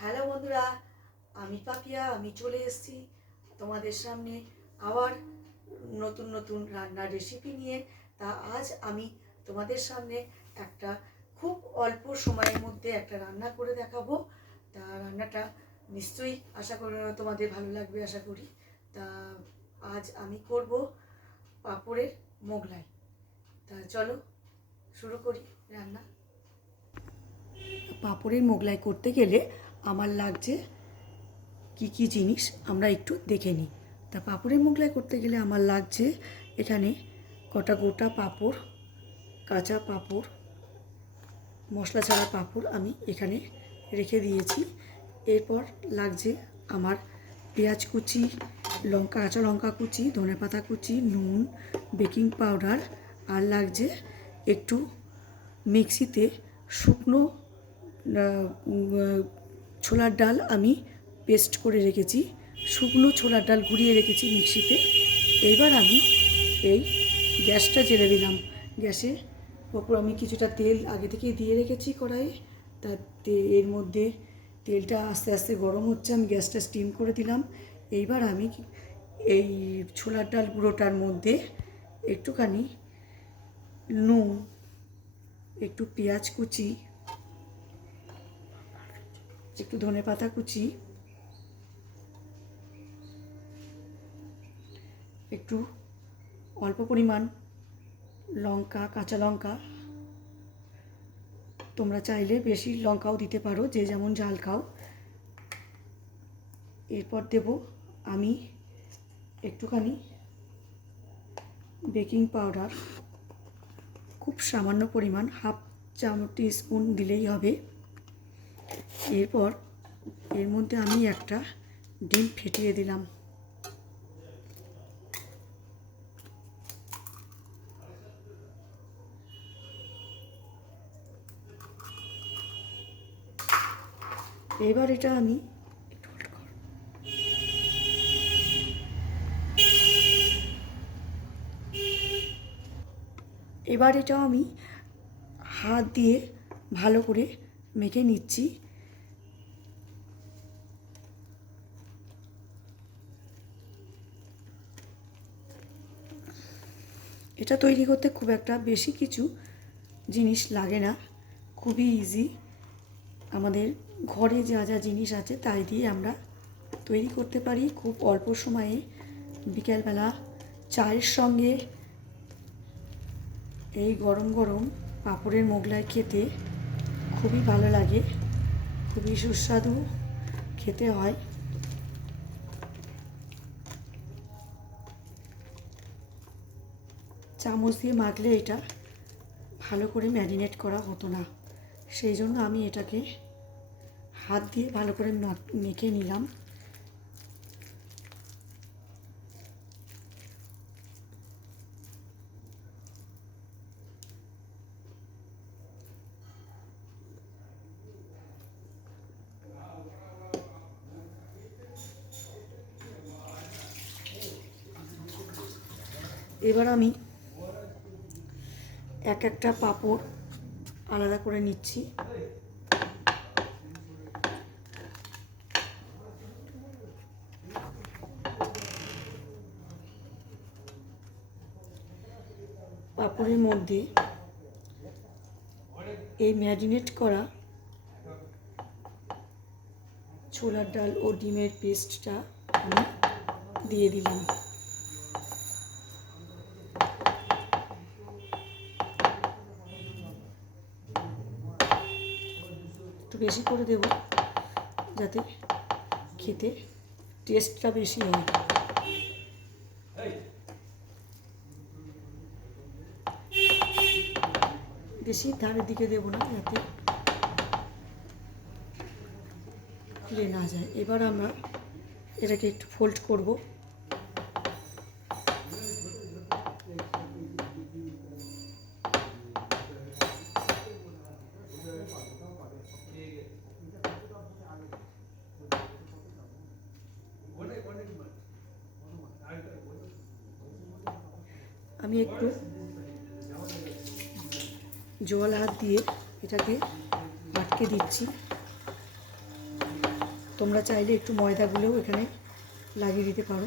Hello বন্ধুরা, আমি পাপিয়া। আমি চলে এসেছি তোমাদের সামনে আবার নতুন নতুন রান্নার রেসিপি নিয়ে। তা আজ আমি তোমাদের সামনে একটা খুব অল্প সময়ের মধ্যে একটা রান্না করে দেখাবো। তা রান্নাটা নিশ্চয়ই আশা করি তোমাদের ভালো লাগবে, আশা করি। তা আজ আমি করব পাঁপড়ের মোগলাই। তা চলো শুরু করি রান্না। পাঁপড়ের মোগলাই করতে গেলে আমার লাগছে কি কি জিনিস আমরা একটু দেখে নিই। তা পাঁপড়ের মোগলাই করতে গেলে আমার লাগছে এখানে কটা গোটা পাঁপড়, কাঁচা পাঁপড়, মশলা ছাড়া পাঁপড় আমি এখানে রেখে দিয়েছি। এরপর লাগছে আমার পেঁয়াজ কুচি, কাঁচা লঙ্কা কুচি, ধনেপাতা কুচি, নুন, বেকিং পাউডার, আর লাগছে একটু মিক্সিতে শুকনো ছোলার ডাল আমি পেস্ট করে রেখেছি, শুকনো ছোলার ডাল গুঁড়িয়ে রেখেছি মিক্সিতে। এইবার আমি এই গ্যাসটা জেলে দিলাম। গ্যাসে ওপর আমি কিছুটা তেল আগে থেকেই দিয়ে রেখেছি কড়াইয়ে। এর মধ্যে তেলটা আস্তে আস্তে গরম হচ্ছে, আমি গ্যাসটা স্টিম করে দিলাম। এইবার আমি এই ছোলার ডাল গুঁড়োটার মধ্যে একটুখানি নুন, একটু পেঁয়াজ কুচি, একটু ধনেপাতা কুচি, একটু অল্প পরিমাণ লঙ্কা, কাঁচা লঙ্কা, তোমরা চাইলে বেশি লঙ্কাও দিতে পারো, যে যেমন ঝাল খাও। এরপর দেব আমি একটুখানি বেকিং পাউডার, খুব সামান্য পরিমাণ, হাফ টিস্পুন দিলেই হবে। এরপর এর মধ্যে আমি একটা ডিম ফেটিয়ে দিলাম। এবার এটা আমি হাত দিয়ে ভালো করে মেখে নিচ্ছি। এটা তৈরি করতে খুব একটা বেশি কিছু জিনিস লাগে না, খুবই ইজি। আমাদের ঘরে যা যা জিনিস আছে তাই দিয়ে আমরা তৈরি করতে পারি খুব অল্প সময়ে। বিকেলবেলা চায়ের সঙ্গে এই গরম গরম পাঁপড়ের মোগলাই খেতে খুবই ভালো লাগে, খুবই সুস্বাদু খেতে হয়। চামচ দিয়ে মাখলে এটা ভালো করে ম্যারিনেট করা হতো না, সেই জন্য আমি এটাকে হাত দিয়ে ভালো করে মেখে নিলাম। এবার আমি এক একটা পাঁপড় আলাদা করে নিচ্ছি। পাঁপড়ের মধ্যে এই ম্যারিনেট করা ছোলার ডাল ও ডিমের পেস্টটা আমি দিয়ে দিলাম। একটু বেশি করে দেব যাতে খেতে টেস্টটা বেশি হয়। বেশি ধারের দিকে দেবো না, যাতে খুলে না যায়। এবার আমরা এটাকে একটু ফোল্ড করব। আমি একটু জল হাত দিয়ে এটাকে আটকে দিচ্ছি। তোমরা চাইলে একটু ময়দাগুলোও এখানে লাগিয়ে দিতে পারো।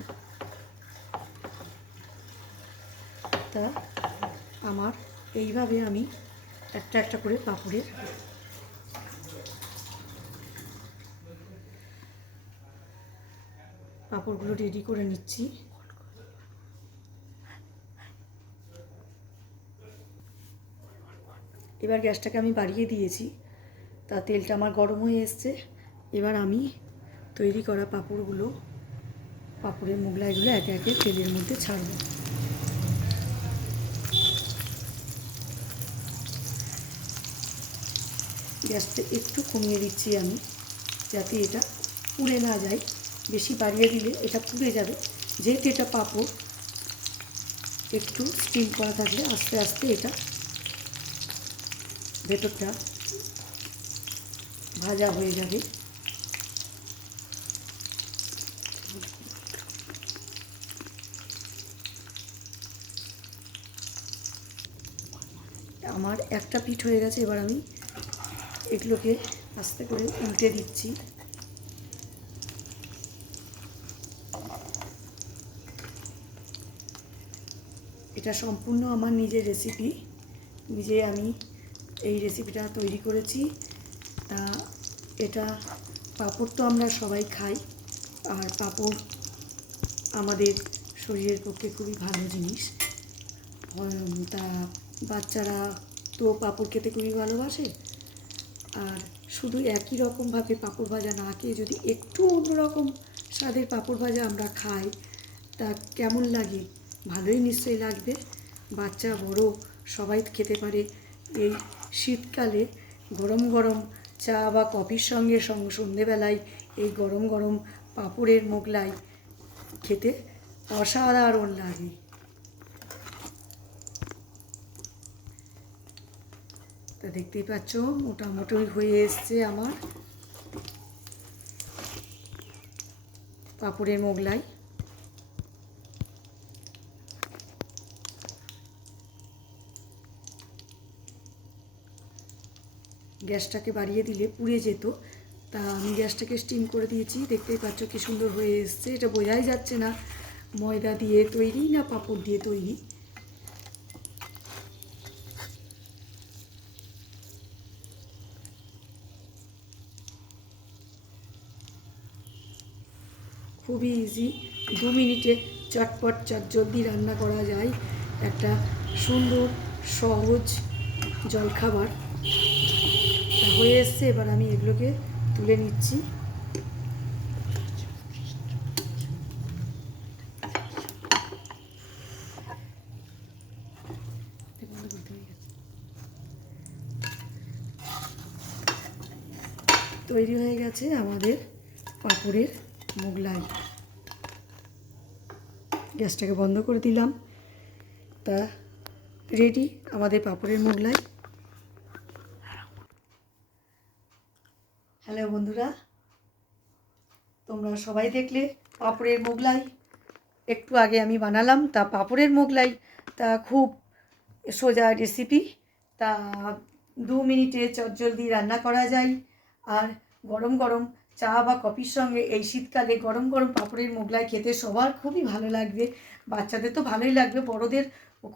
তা আমার এইভাবে আমি একটা একটা করে পাঁপড়গুলো রেডি করে নিচ্ছি। এবার গ্যাসটাকে আমি বাড়িয়ে দিয়েছি, তা তেলটা আমার গরম হয়ে এসছে। এবার আমি তৈরি করা পাঁপড়ের মোগলাইগুলো একে একে তেলের মধ্যে ছাড়ব। গ্যাসটা একটু কমিয়ে দিচ্ছি আমি, যাতে এটা পুড়ে না যায়। বেশি বাড়িয়ে দিলে এটা পুড়ে যাবে। যেহেতু এটা পাঁপড়, একটু স্টিম করা থাকলে আস্তে আস্তে এটা ভেতরটা ভাজা হয়ে যাবে। আমার একটা পিঠ হয়ে গেছে, এবার আমি এগুলোকে আস্তে করে উল্টে দিচ্ছি। এটা সম্পূর্ণ আমার নিজের রেসিপি, নিজে আমি এই রেসিপিটা তৈরি করেছি। তা এটা পাঁপড় তো আমরা সবাই খাই, আর পাঁপড় আমাদের শরীরের পক্ষে খুবই ভালো জিনিস। তা বাচ্চারা তো পাঁপড় খেতে খুবই ভালোবাসে, আর শুধু একই রকমভাবে পাঁপড় ভাজা না খেয়ে যদি একটু অন্যরকম স্বাদের পাঁপড় ভাজা আমরা খাই, তা কেমন লাগে? ভালোই নিশ্চয়ই লাগবে। বাচ্চা বড় সবাই খেতে পারে। এই শীতকালে গরম গরম চা বা কফির সঙ্গে সন্ধেবেলায় এই গরম গরম পাঁপড়ের মোগলাই খেতে অসাধারণ লাগে। তা দেখতেই পাচ্ছ মোটামুটি হয়ে এসছে আমার পাঁপড়ের মোগলাই। গ্যাসটাকে বাড়িয়ে দিলে পুড়ে যেত, তা আমি গ্যাসটাকে স্টিম করে দিয়েছি। দেখতেই পাচ্ছ কি সুন্দর হয়ে এসছে। এটা বোঝাই যাচ্ছে না ময়দা দিয়ে তৈরি না পাঁপড় দিয়ে তৈরি। খুবই ইজি, 2 মিনিটে চটপট জলদি রান্না করা যায় একটা সুন্দর সহজ জলখাবার। হয়ে এসছে, এবার আমি এগুলোকে তুলে নিচ্ছি। তৈরি হয়ে গেছে আমাদের পাঁপড়ের মোগলাই। গ্যাসটাকে বন্ধ করে দিলাম। তা রেডি আমাদের পাঁপড়ের মোগলাই। হ্যালো বন্ধুরা, তোমরা সবাই দেখলে পাঁপড়ের মোগলাই। একটু আগে আমি বানালাম। তা পাঁপড়ের মোগলাই তা খুব সোজা রেসিপি। তা 2 মিনিটে চটজলদি রান্না করা যায়। আর গরম গরম চা বা কফির সঙ্গে এই শীতকালে গরম গরম পাঁপড়ের মোগলাই খেতে সবার খুবই ভালো লাগবে। বাচ্চাদের তো ভালোই লাগবে, বড়দের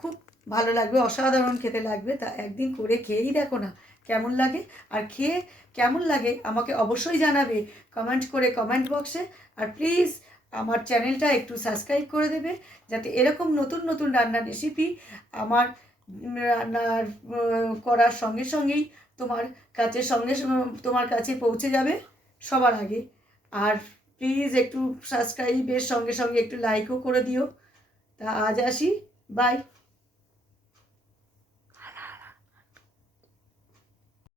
খুব ভালো লাগবে, অসাধারণ খেতে লাগবে। তা একদিন করে খেয়েই দেখো না কেমন লাগে। আর খেয়ে কেমন লাগে আমাকে অবশ্যই জানাবে কমেন্ট করে কমেন্ট বক্সে। আর প্লিজ আমার চ্যানেলটা একটু সাবস্ক্রাইব করে দেবে, যাতে এরকম নতুন নতুন রান্নার রেসিপি আমার রান্নার করার সঙ্গে সঙ্গেই তোমার কাছে পৌঁছে যাবে সবার আগে। আর প্লিজ একটু সাবস্ক্রাইবের সঙ্গে সঙ্গে একটু লাইকও করে দিও। তা আজ আসি, বাই।